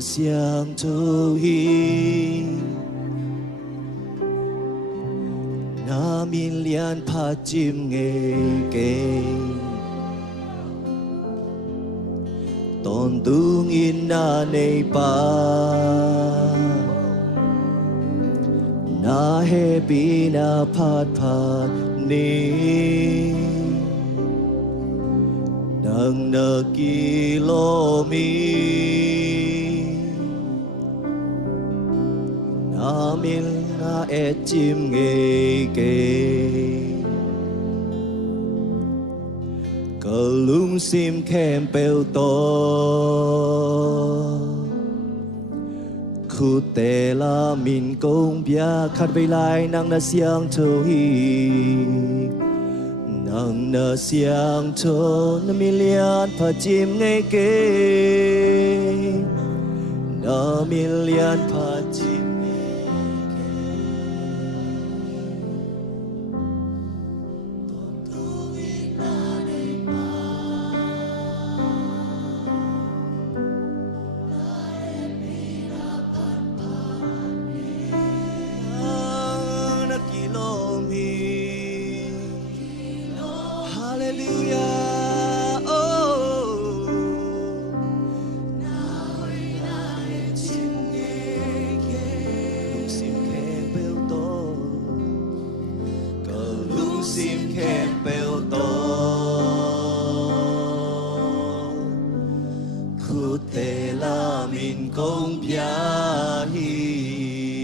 相投意，那面脸怕尖嘅嘅，當都見那你吧，那 happy 那拍拍你，能那kilometer。Amin na etim ngeke Kalung sim kem pel to khu tê la min công bia khát về lại nàng đã xiang thâu hi nàng đã xiang thâu na mi lian pha chim ngay kê na mi lian pha chim công bia hi